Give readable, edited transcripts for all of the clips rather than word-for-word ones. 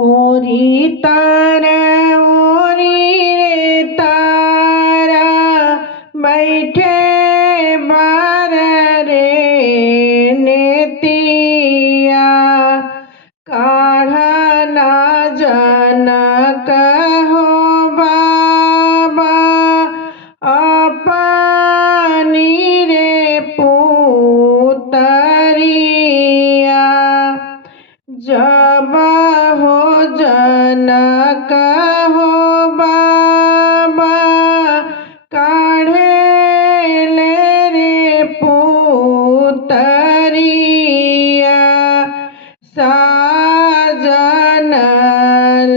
ओरी तारा ओरी रे तारा बैठे बार रे नेतिया काढ़ना जनक हो बाबा अपनी रे पुतरिया जब हो जनक हो बाबा काढ़े ले रे पुतरिया साजन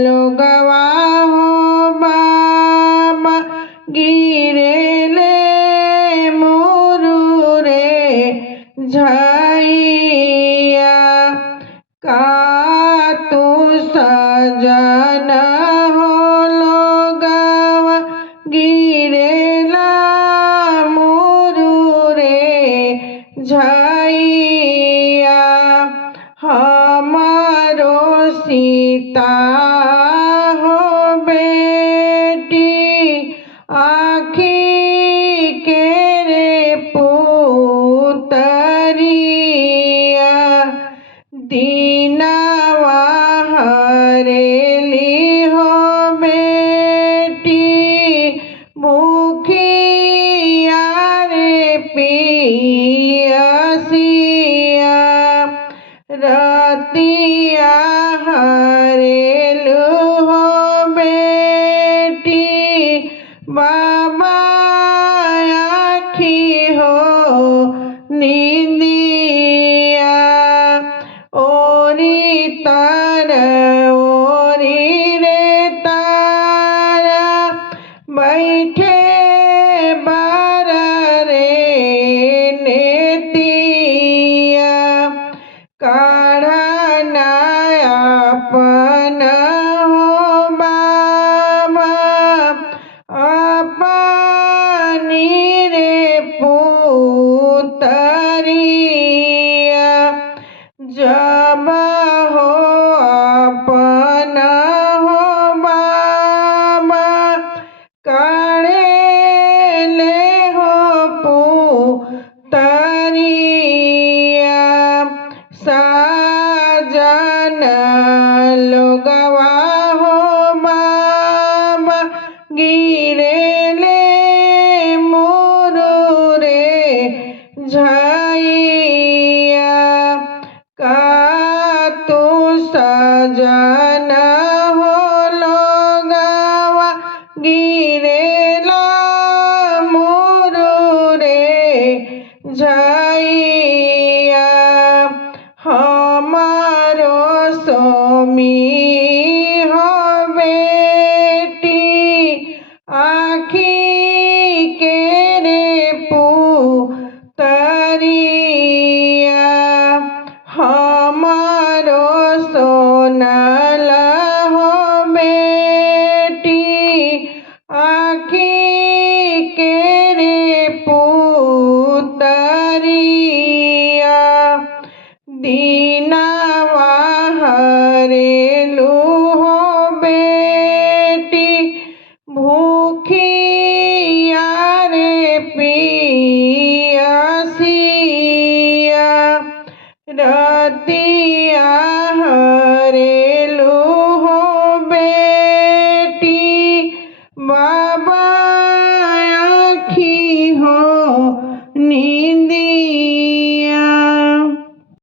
लोगवा हो बाबा गिरे ले मोरू रे झैया का तू सजन हो लोगवा गिरेला मोरू रे झैया हमारो सीता हो बेटी आखी के रे पुतरिया दीनवा हरेली हो बेटी मुखिया रे पियसिया रतिया हरेलू हो बेटी बाबा आखी हो नींदिया ओरी तारा ओरी रे तारा बैठे बार रे नेतिया काढ़ना अपन हो बाबा अपनी रे पुतरिया जब हो अपन हो बाबा काढ़े ले हो पुतरिया साजन लोगवा हो बाबा गिरे ले मोरू रे झैया का तू सजन हो लोगवा गिरेला मोरू रे झैया हमारो सोमी हो बेटी आखी के रे पुतरिया हमारो सोनल हो बेटी आखी के रे पुतरिया दीनवा हरेलू हो बेटी भूखिया रे पियसिया रतिया हरेलू हो बेटी